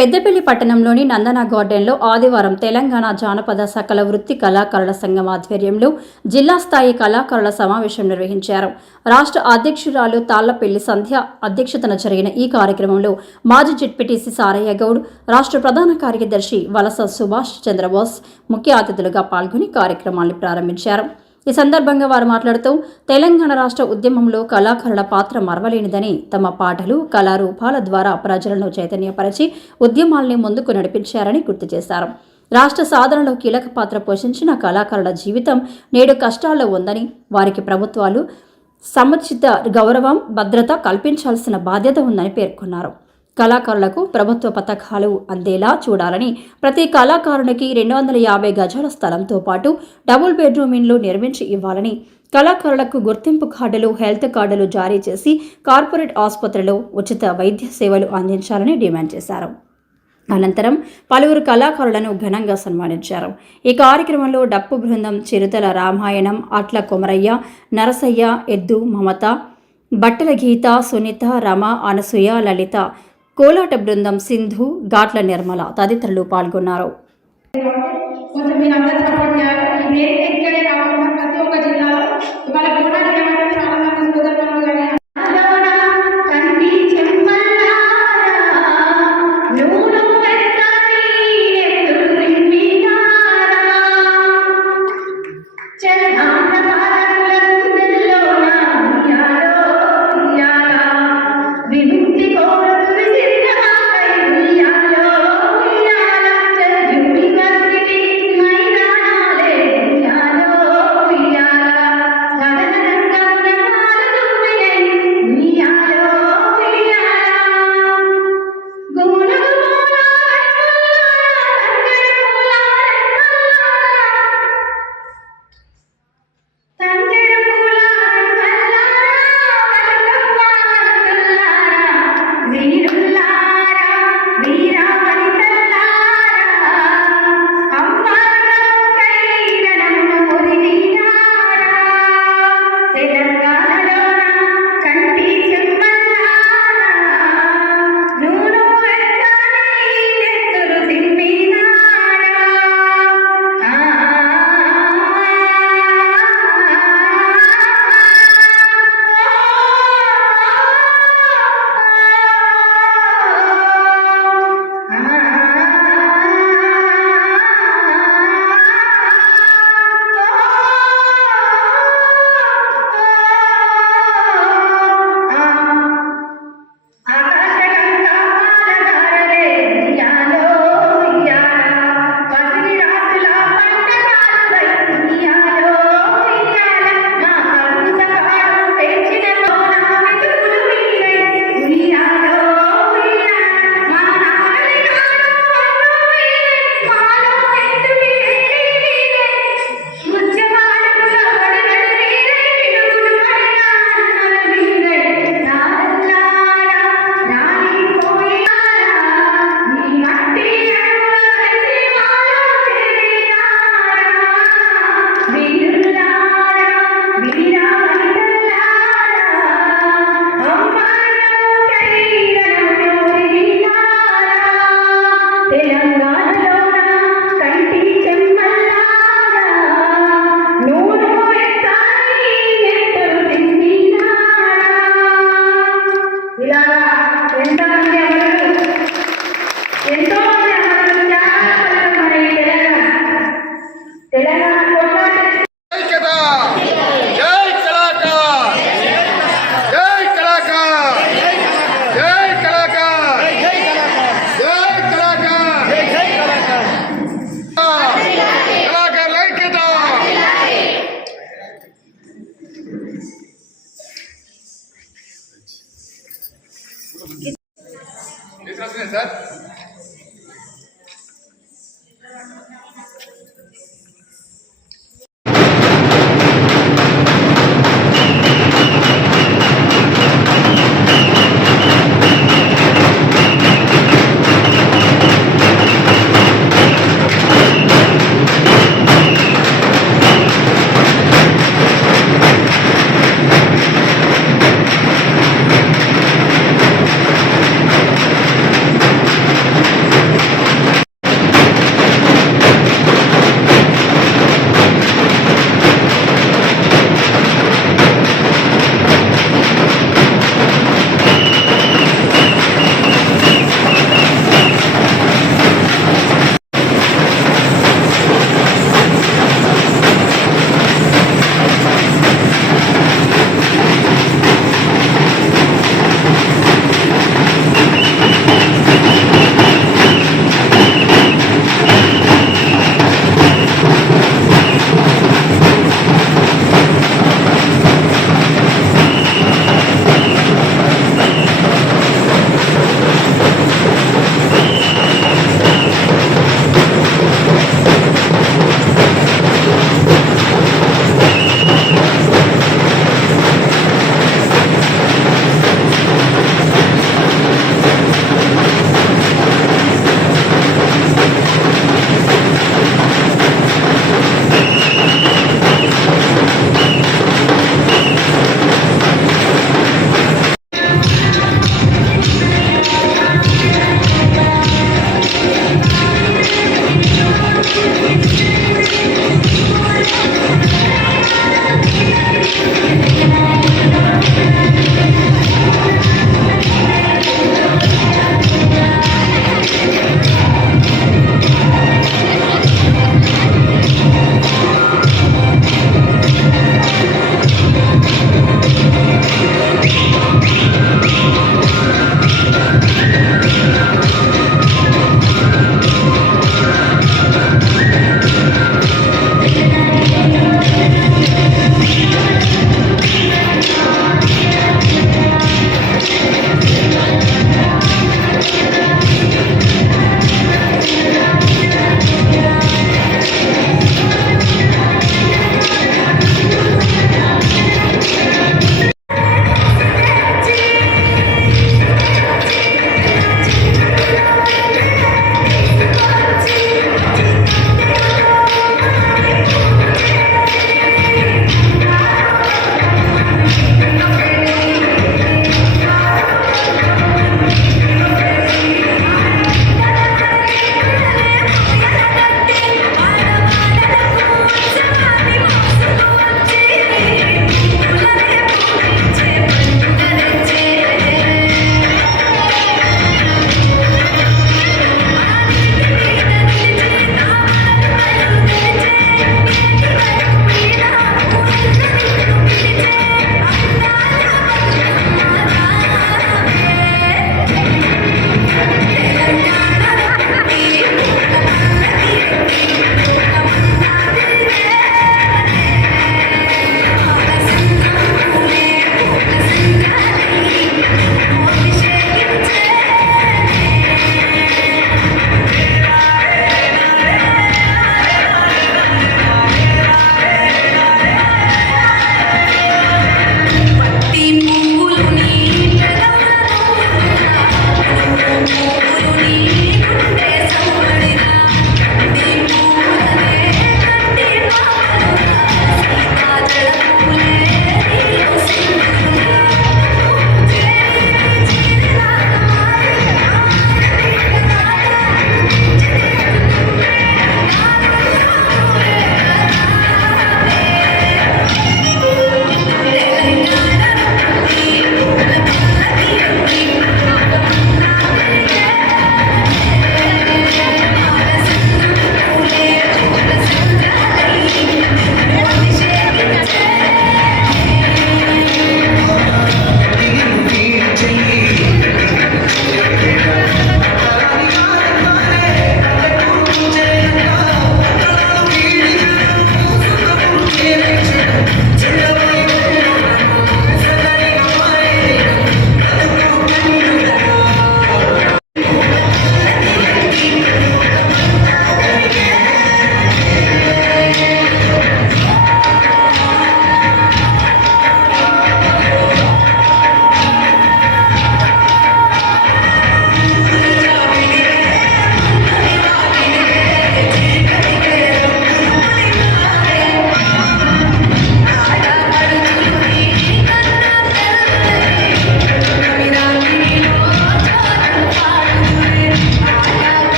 పెద్దపల్లి పట్టణంలోని నందన గార్డెన్లో ఆదివారం తెలంగాణ జానపద సకల వృత్తి కళాకారుల సంఘం ఆధ్వర్యంలో జిల్లా స్థాయి కళాకారుల సమావేశం నిర్వహించారు. రాష్ట్ర అధ్యక్షురాలు తాళ్ళపల్లి సంధ్య అధ్యక్షతన జరిగిన ఈ కార్యక్రమంలో మాజీ జిట్పిటిసి సారయ్య గౌడ్ రాష్ట్ర ప్రధాన కార్యదర్శి వలస సుభాష్ చంద్రబోస్ ముఖ్య అతిథులుగా పాల్గొని కార్యక్రమాన్ని ప్రారంభించారు. ఈ సందర్భంగా వారు మాట్లాడుతూ తెలంగాణ రాష్ట్ర ఉద్యమంలో కళాకారుల పాత్ర మరవలేనిదని తమ పాటలు కళారూపాల ద్వారా ప్రజలను చైతన్యపరిచి ఉద్యమాల్ని ముందుకు నడిపించారని గుర్తు చేశారు. రాష్ట్ర సాధనలో కీలక పాత్ర పోషించిన కళాకారుల జీవితం నేడు కష్టాల్లో ఉందని వారికి ప్రభుత్వాలు సముచిత గౌరవం భద్రత కల్పించాల్సిన బాధ్యత ఉందని పేర్కొన్నారు. కళాకారులకు ప్రభుత్వ పథకాలు అందేలా చూడాలని ప్రతి కళాకారునికి రెండు వందల యాభై గజాల స్థలంతో పాటు డబుల్ బెడ్రూమ్ ఇండ్లు నిర్మించి ఇవ్వాలని కళాకారులకు గుర్తింపు కార్డులు హెల్త్ కార్డులు జారీ చేసి కార్పొరేట్ ఆసుపత్రిలో ఉచిత వైద్య సేవలు అందించాలని డిమాండ్ చేశారు. అనంతరం పలువురు కళాకారులను ఘనంగా సన్మానించారు. ఈ కార్యక్రమంలో డప్పు బృందం చిరుతల రామాయణం అట్ల కొమరయ్య నరసయ్య ఎద్దు మమత బట్టల గీత సునీత రమ అనసూయ లలిత కోలాట బృందం సింధు ఘాట్ల నిర్మల తదితరులు పాల్గొన్నారు. కొంచెం మీరు అందరూ సపోర్ట్ చేయాలి. ఈ వేదిక కాకుండా ప్రతి ఒక్క జిల్లాలో. ఇవాళ పోవడానికి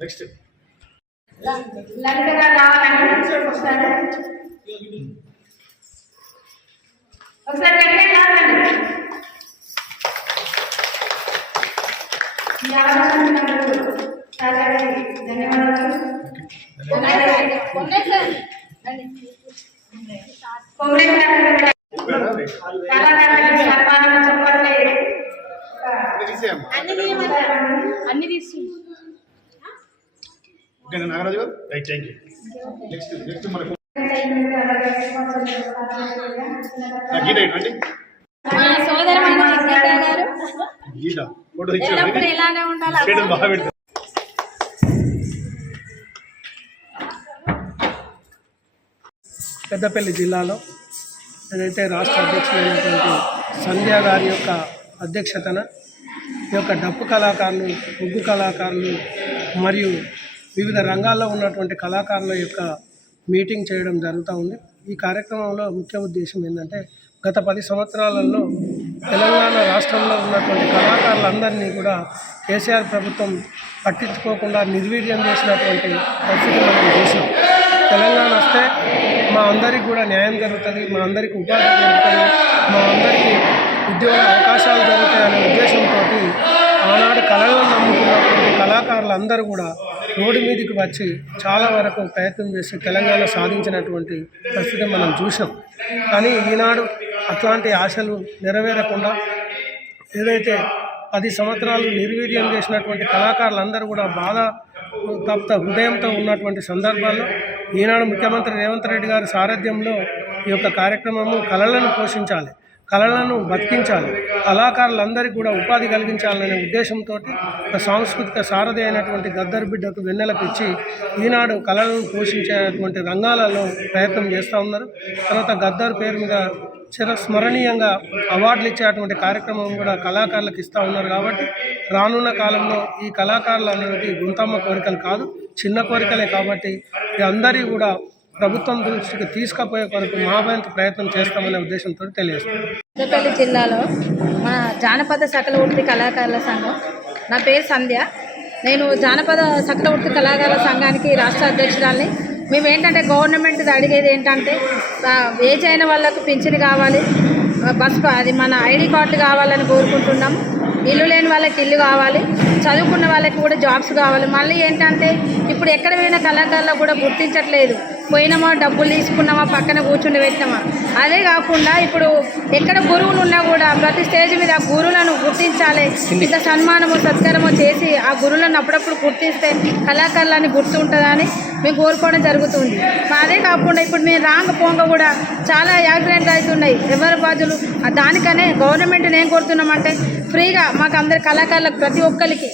నెక్స్ట్ లలితగా రావాలండి ఒకసారి ఒకసారి గట్టిగా రావాలండి ఈ అవకాశం okay Nagaraju garu? Right thank you next next మనకు గీత గారు గీత ఫోటో బాగా పెడతారు పెద్దపల్లి జిల్లాలో ఏదైతే రాష్ట్ర అధ్యక్షులైనటువంటి సంధ్య గారి యొక్క అధ్యక్షతన ఈ యొక్క డప్పు కళాకారులు ముగ్గు కళాకారులు మరియు వివిధ రంగాల్లో ఉన్నటువంటి కళాకారుల యొక్క మీటింగ్ చేయడం జరుగుతూ ఉంది. ఈ కార్యక్రమంలో ముఖ్య ఉద్దేశం ఏంటంటే గత పది సంవత్సరాలలో తెలంగాణ రాష్ట్రంలో ఉన్నటువంటి కళాకారులందరినీ కూడా కేసీఆర్ ప్రభుత్వం పట్టించుకోకుండా నిర్వీర్యం చేసినటువంటి పరిస్థితి మనం చూసాం. తెలంగాణ వస్తే మా అందరికి కూడా న్యాయం జరుగుతుంది మా అందరికి ఉపాధి జరుగుతుంది మా అందరికీ ఉద్యోగ అవకాశాలు జరుగుతాయనే ఉద్దేశంతో ఆనాడు కళలను నమ్ముకున్నటువంటి కళాకారులందరూ కూడా రోడ్డు మీదకి వచ్చి చాలా వరకు ప్రయత్నం చేసి తెలంగాణ సాధించినటువంటి పరిస్థితి మనం చూసాం కానీ ఈనాడు అట్లాంటి ఆశలు నెరవేరకుండా ఏదైతే పది సంవత్సరాలు నిర్వీర్యం చేసినటువంటి కళాకారులందరూ కూడా బాధ తప్త హృదయంతో ఉన్నటువంటి సందర్భాల్లో ఈనాడు ముఖ్యమంత్రి రేవంత్ రెడ్డి గారి సారథ్యంలో ఈ యొక్క కార్యక్రమము కళలను పోషించాలి. కళలను బతికించాలి. కళాకారులందరికీ కూడా ఉపాధి కలిగించాలనే ఉద్దేశంతో ఒక సాంస్కృతిక సారథి అయినటువంటి గద్దర్ బిడ్డకు వెన్నెలకు ఇచ్చి ఈనాడు కళలను పోషించేటువంటి రంగాలలో ప్రయత్నం చేస్తూ ఉన్నారు. తర్వాత గద్దర్ పేరు మీద చిరస్మరణీయంగా అవార్డులు ఇచ్చేటువంటి కార్యక్రమం కూడా కళాకారులకు ఇస్తూ ఉన్నారు కాబట్టి రానున్న కాలంలో ఈ కళాకారులు అనేది గుంతమ్మ కోరికలు కాదు చిన్న కోరికలే కాబట్టి అందరి కూడా ప్రభుత్వం దృష్టికి తీసుకుపోయే కొరకు మా వంతు ప్రయత్నం చేస్తామనే ఉద్దేశంతో తెలియజేస్తాం పెద్దపల్లి జిల్లాలో మా జానపద సకల వృత్తి కళాకారుల సంఘం. నా పేరు సంధ్య. నేను జానపద సకల వృత్తి కళాకారుల సంఘానికి రాష్ట్ర అధ్యక్షురాల్ని. మేము ఏంటంటే గవర్నమెంట్ అడిగేది ఏంటంటే ఏజ్ అయిన వాళ్ళకు పింఛను కావాలి. బస్ అది మన ఐడి కార్డులు కావాలని కోరుకుంటున్నాము. ఇల్లు లేని వాళ్ళకి ఇల్లు కావాలి. చదువుకున్న వాళ్ళకి కూడా జాబ్స్ కావాలి. మళ్ళీ ఏంటంటే ఇప్పుడు ఎక్కడ పోయిన కళాకారులకు కూడా గుర్తించట్లేదు. పోయినామా డబ్బులు తీసుకున్నామా పక్కన కూర్చుండి పెట్టినామా? అదే కాకుండా ఇప్పుడు ఎక్కడ గురువులు ఉన్నా కూడా ప్రతి స్టేజ్ మీద ఆ గురువులను గుర్తించాలి. ఇంత సన్మానము సత్కారము చేసి ఆ గురువులను అప్పుడప్పుడు గుర్తిస్తే కళాకారులని గుర్తు ఉంటుందని మేము కోరుకోవడం జరుగుతుంది. అదే కాకుండా ఇప్పుడు మేము రాంగ్ పోంగ కూడా చాలా యాక్సిడెంట్లు అవుతున్నాయి. ఎవరి బాధ్యులు? దానికనే గవర్నమెంట్ ఏం కోరుతున్నామంటే ఫ్రీగా మాకు అందరి కళాకారులకు ప్రతి ఒక్కరికి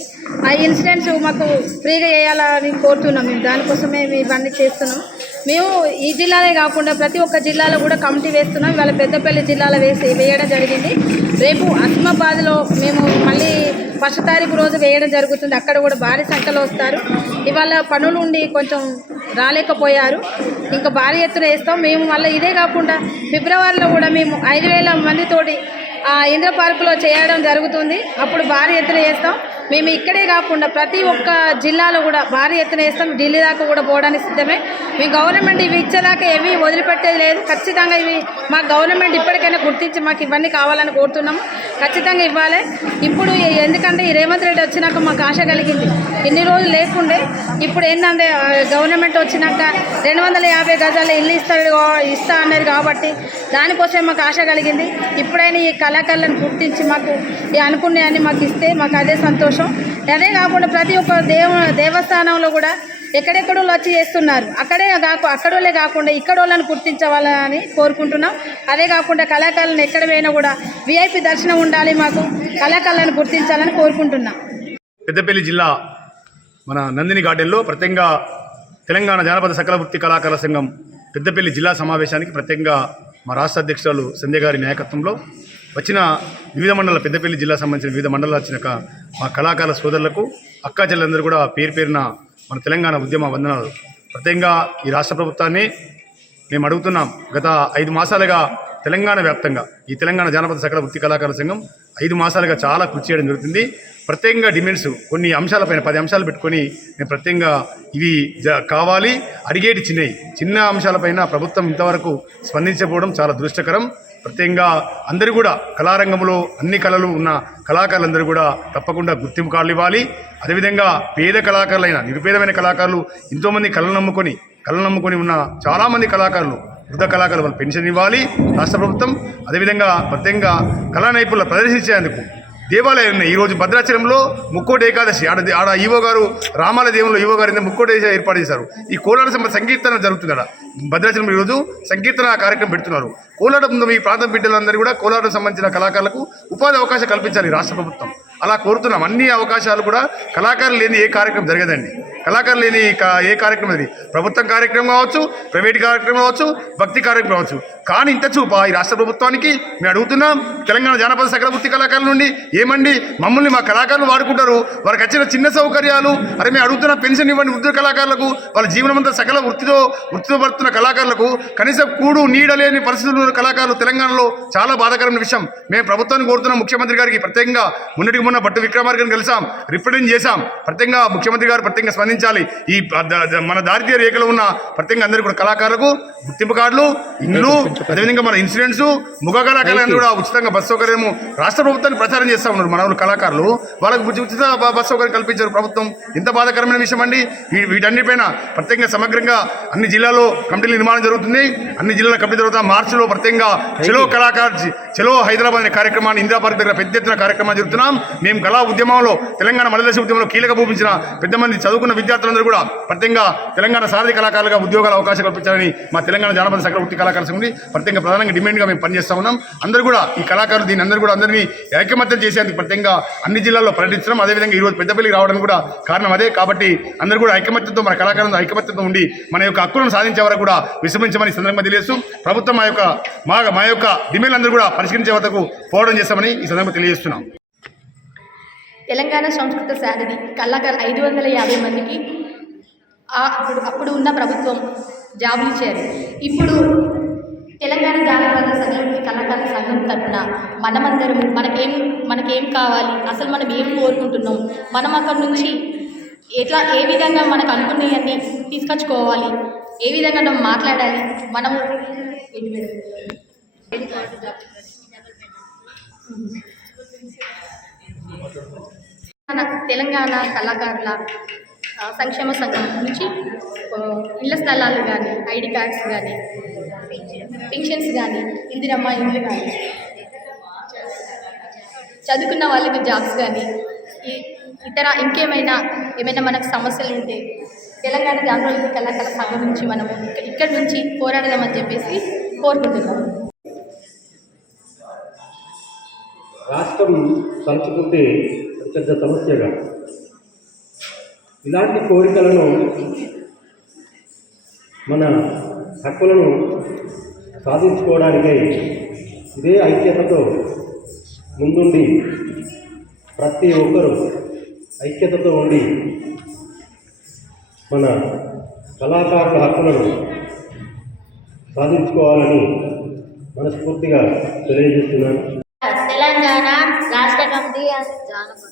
ఆ ఇన్సిడెంట్స్ మాకు ఫ్రీగా చేయాలని కోరుతున్నాం. మేము దానికోసమే ఇవన్నీ చేస్తున్నాం. మేము ఈ జిల్లాలే కాకుండా ప్రతి ఒక్క జిల్లాలో కూడా కమిటీ వేస్తున్నాం. ఇవాళ పెద్దపల్లి జిల్లాలో వేసి వేయడం జరిగింది. రేపు అస్మాబాద్లో మేము మళ్ళీ ఫస్ట్ తారీఖు రోజు వేయడం జరుగుతుంది. అక్కడ కూడా భారీ సంఖ్యలో వస్తారు. ఇవాళ పనులు ఉండి కొంచెం రాలేకపోయారు. ఇంకా భారీ ఎత్తున వేస్తాం. మేము మళ్ళీ ఇదే కాకుండా ఫిబ్రవరిలో కూడా మేము ఐదు వేల మందితోటి ఆ ఇంద్ర పార్కులో చేయడం జరుగుతుంది. అప్పుడు భారీ ఎత్తున వేస్తాం. మేము ఇక్కడే కాకుండా ప్రతి ఒక్క జిల్లాలో కూడా భారీ ఎత్తున వేస్తాం. ఢిల్లీ దాకా కూడా పోవడానికి సిద్ధమే. మీ గవర్నమెంట్ ఇవి ఇచ్చేదాకా ఏవి వదిలిపెట్టేది లేదు. ఖచ్చితంగా ఇవి మా గవర్నమెంట్ ఇప్పటికైనా గుర్తించి మాకు ఇవన్నీ కావాలని కోరుతున్నాము. ఖచ్చితంగా ఇవ్వాలి. ఇప్పుడు ఎందుకంటే ఈ రేవంత్ రెడ్డి వచ్చినాక మాకు ఆశ కలిగింది. ఇన్ని రోజులు లేకుండే ఇప్పుడు ఏంటంటే గవర్నమెంట్ వచ్చినాక రెండు వందల యాభై గజాల ఇల్లు ఇస్తాడు ఇస్తా అన్నది కాబట్టి దానికోసం మాకు ఆశ కలిగింది. ఇప్పుడైనా ఈ కళాకారులను గుర్తించి మాకు ఈ అనుకునేవన్నీ మాకు ఇస్తే మాకు అదే సంతోషం. అదే కాకుండా ప్రతి ఒక్క దేవ దేవస్థానంలో కూడా ఎక్కడెక్కడ వచ్చి చేస్తున్నారు. అక్కడే కాకు అక్కడోళ్ళే కాకుండా ఇక్కడ వాళ్ళని గుర్తించవాలని కోరుకుంటున్నాం. అదే కాకుండా కళాకారులను ఎక్కడ పోయినా కూడా విఐపి దర్శనం ఉండాలి మాకు. కళాకారులను గుర్తించాలని కోరుకుంటున్నాం. పెద్దపల్లి జిల్లా మన నందిని గార్డెన్లో ప్రత్యేకంగా తెలంగాణ జానపద సకల వృత్తి కళాకారుల సంఘం పెద్దపల్లి జిల్లా సమావేశానికి ప్రత్యేకంగా మా రాష్ట్ర అధ్యక్షురాలు సంధ్య గారి నాయకత్వంలో వచ్చిన వివిధ మండల పెద్దపల్లి జిల్లా సంబంధించిన వివిధ మండలాలు వచ్చినాక మా కళాకారుల సోదరులకు అక్కా చెల్లెలందరూ కూడా పేరు పేరున మన తెలంగాణ ఉద్యమ వందనాలు. ప్రత్యేకంగా ఈ రాష్ట్ర ప్రభుత్వాన్ని మేము అడుగుతున్నాం. గత ఐదు మాసాలుగా తెలంగాణ వ్యాప్తంగా ఈ తెలంగాణ జానపద సకల వృత్తి కళాకారుల సంఘం ఐదు మాసాలుగా చాలా కృషి చేయడం జరుగుతుంది. ప్రత్యేకంగా డిమాండ్స్ కొన్ని అంశాలపైన పది అంశాలు పెట్టుకొని నేను ప్రత్యేకంగా ఇవి జ కావాలి. అడిగేటి చిన్నవి చిన్న అంశాలపైన ప్రభుత్వం ఇంతవరకు స్పందించకపోవడం చాలా దృష్టకరం ప్రత్యేకంగా అందరూ కూడా కళారంగంలో అన్ని కళలు ఉన్న కళాకారులందరూ కూడా తప్పకుండా గుర్తింపు కార్డులు ఇవ్వాలి. అదేవిధంగా పేద కళాకారులైన నిరుపేదమైన కళాకారులు ఎంతోమంది కళలు నమ్ముకొని కళలు నమ్ముకొని ఉన్న చాలామంది కళాకారులు వృద్ధ కళాకారులు వాళ్ళు పెన్షన్ ఇవ్వాలి రాష్ట్ర ప్రభుత్వం. అదేవిధంగా ప్రత్యేకంగా కళా నైపుణ్యం ప్రదర్శించేందుకు దేవాలయాలు ఉన్నాయి ఈరోజు భద్రాచలంలో ముక్కోటి ఏకాదశి. ఆడ ఆడ ఈవో గారు రామాల దేవుల్లో ఈవో గారు ముక్కోటి ఏర్పాటు చేశారు. ఈ కోలాట సంబంధ సంకీర్తన జరుగుతుంది ఆడ భద్రాచలం ఈరోజు సంకీర్తన కార్యక్రమం పెడుతున్నారు. కోలాటం మీ ప్రాంతం బిడ్డలందరూ కూడా కోలాటం సంబంధించిన కళాకారులకు ఉపాధి అవకాశం కల్పించాలి రాష్ట్ర ప్రభుత్వం. అలా కోరుతున్నాం. అన్ని అవకాశాలు కూడా కళాకారులు లేని ఏ కార్యక్రమం జరగదండి. కళాకారులు లేని కా- ఏ కార్యక్రమం అది ప్రభుత్వం కార్యక్రమం కావచ్చు ప్రైవేట్ కార్యక్రమం కావచ్చు భక్తి కార్యక్రమం కావచ్చు. కానీ ఇంత చూప ఈ రాష్ట్ర ప్రభుత్వానికి మేము అడుగుతున్నాం. తెలంగాణ జానపద సకల వృత్తి కళాకారుల నుండి ఏమండి? మమ్మల్ని మా కళాకారులు వాడుకుంటారు. వారికి వచ్చిన చిన్న సౌకర్యాలు. అరే మేము అడుగుతున్న పెన్షన్ ఇవ్వండి వృద్ధ కళాకారులకు. వాళ్ళ జీవనమంతా సకల వృత్తితో వృత్తితో పడుతున్న కళాకారులకు. కనీసం కూడు నీడలేని పరిస్థితులు కళాకారులు తెలంగాణలో చాలా బాధాకరమైన విషయం. మేము ప్రభుత్వాన్ని కోరుతున్న. ముఖ్యమంత్రి గారికి ప్రత్యేకంగా మొన్నటికి మొన్న భట్టు విక్రమార్కని కలిసాం. రిప్రజెంట్ చేశాం. ప్రత్యేకంగా ముఖ్యమంత్రి గారు ప్రత్యేకంగా స్పందించాలి. ఈ మన దారిద్ర్య రేఖలో ఉన్న ప్రత్యేకంగా అందరికీ కూడా కళాకారులకు గుర్తింపు కార్డులు ఇండ్లు అదేవిధంగా మన ఇన్సూరెన్స్ ముఖ కళాకారులను కూడా ఉచితంగా బస్సు సౌకర్యము. రాష్ట్ర ప్రభుత్వాన్ని ప్రచారం చేస్తాం ఉన్నారు మన వాళ్ళు కళాకారులు. వాళ్ళకు ఉచి- ఉచిత బస్ సౌకర్యం కల్పించారు ప్రభుత్వం. ఎంత బాధాకరమైన విషయం అండి. వీటన్నిటిపైన ప్రత్యేకంగా సమగ్రంగా అన్ని జిల్లాల్లో కమిటీల నిర్మాణం జరుగుతుంది. అన్ని జిల్లాల కమిటీ జరుగుతుంది మార్చిలో ప్రత్యేకంగా చెలో కళాకార్ చెలో హైదరాబాద్ అనే కార్యక్రమాన్ని ఇందిరా పార్క్ దగ్గర పెద్ద ఎత్తున కార్యక్రమాలు జరుగుతున్నాం మేము కళా ఉద్యమంలో తెలంగాణ మలదశ ఉద్యమంలో కీలక భూమించిన పెద్ద మంది చదువుకున్న విద్యార్థులందరూ కూడా ప్రత్యేకంగా తెలంగాణ సారథి కళాకారులుగా ఉద్యోగాల అవకాశం కల్పించాలని మా తెలంగాణ జానపద సకల వృత్తి కళాకారుల సంఘం ప్రత్యేకంగా ప్రధానంగా డిమాండ్గా మేము పనిచేస్తా ఉన్నాం. అందరూ కూడా ఈ కళాకారులు దీన్ని అందరూ కూడా అందరినీ ఐకమత్యం విషయానికి ప్రత్యేకంగా అన్ని జిల్లాల్లో పర్యటించడం అదేవిధంగా ఈరోజు పెద్దపల్లికి రావడం కూడా కారణం అదే. కాబట్టి అందరూ కూడా ఐకమత్యంతో మన కళాకారులతో ఐకమత్యంతో ఉండి మన యొక్క హక్కులను సాధించే వరకు కూడా విశ్రమించమని ఈ సందర్భంగా తెలియజేస్తూ ప్రభుత్వం మా యొక్క మా మా యొక్క డిమాండ్లు అందరూ కూడా పరిష్కరించే వరకు పోవడం చేస్తామని ఈ సందర్భంగా తెలియజేస్తున్నాం. తెలంగాణ సంస్కృత సారథి కళాకారులు ఐదు వందల యాభై మందికి అప్పుడు అప్పుడు ఉన్న ప్రభుత్వం జాబులు ఇచ్చారు. ఇప్పుడు తెలంగాణ జానపద సంఘంకి కళాకారుల సంఘం తరఫున మనమందరం మనకేం మనకేం కావాలి అసలు మనం ఏం కోరుకుంటున్నాం మనం అక్కడి నుంచి ఎట్లా ఏ విధంగా మనకు అనుకునేవన్నీ తీసుకొచ్చుకోవాలి ఏ విధంగా మనం మాట్లాడాలి మనము మన తెలంగాణ కళాకారుల సంక్షేమ సంఘం నుంచి ఇళ్ళ స్థలాలు కానీ ఐడి కార్డ్స్ కానీ పెన్షన్స్ కానీ ఇందిరమ్మ ఇండ్లు కానీ చదువుకున్న వాళ్ళకి జాబ్స్ కానీ ఇతర ఇంకేమైనా ఏమైనా మనకు సమస్యలు ఉంటే తెలంగాణ జానపద కళాకారుల సంఘం నుంచి మనము ఇక్కడి నుంచి పోరాడదామని చెప్పేసి కోరుకుంటున్నాం. రాష్ట్రం తలుచుకుంటే పెద్ద సమస్యగా ఇలాంటి కోరికలను మన హక్కులను సాధించుకోవడానికే ఇదే ఐక్యతతో ముందుండి ప్రతి ఒక్కరూ ఐక్యతతో ఉండి మన కళాకారుల హక్కులను సాధించుకోవాలని మనస్ఫూర్తిగా తెలియజేస్తున్నాను. తెలంగాణ రాష్ట్ర కమిటీ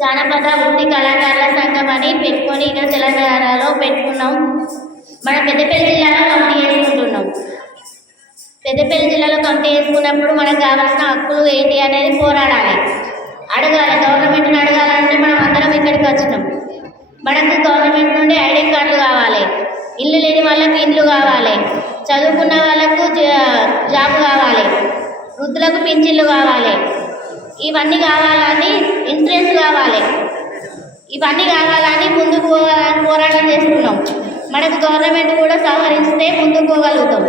జానపద వృత్తి కళాకారుల సంఘం అని పెట్టుకొని ఇంకా తెలంగాణలో పెట్టుకున్నాం. మన పెద్దపల్లి జిల్లాలో కమిటీ చేసుకుంటున్నాం పెద్దపల్లి జిల్లాలో కమిటీ చేసుకున్నప్పుడు మనకు కావాల్సిన హక్కులు ఏంటి అనేది పోరాడాలి. అడగాలి గవర్నమెంట్ని అడగాలంటే మనం అందరం ఇక్కడికి వచ్చినాం. మనకు గవర్నమెంట్ నుండి ఐడి కార్డులు కావాలి. ఇల్లు లేని వాళ్ళకు ఇండ్లు కావాలి. చదువుకున్న వాళ్ళకు జాబ్ కావాలి. వృద్ధులకు పింఛన్లు కావాలి. ఇవన్నీ కావాలని ఇన్సూరెన్స్ కావాలి. ఇవన్నీ కావాలని ముందుకు పోవాలని పోరాటం చేస్తున్నాం. మనకు గవర్నమెంట్ కూడా సహకరిస్తే ముందుకు పోగలుగుతాం.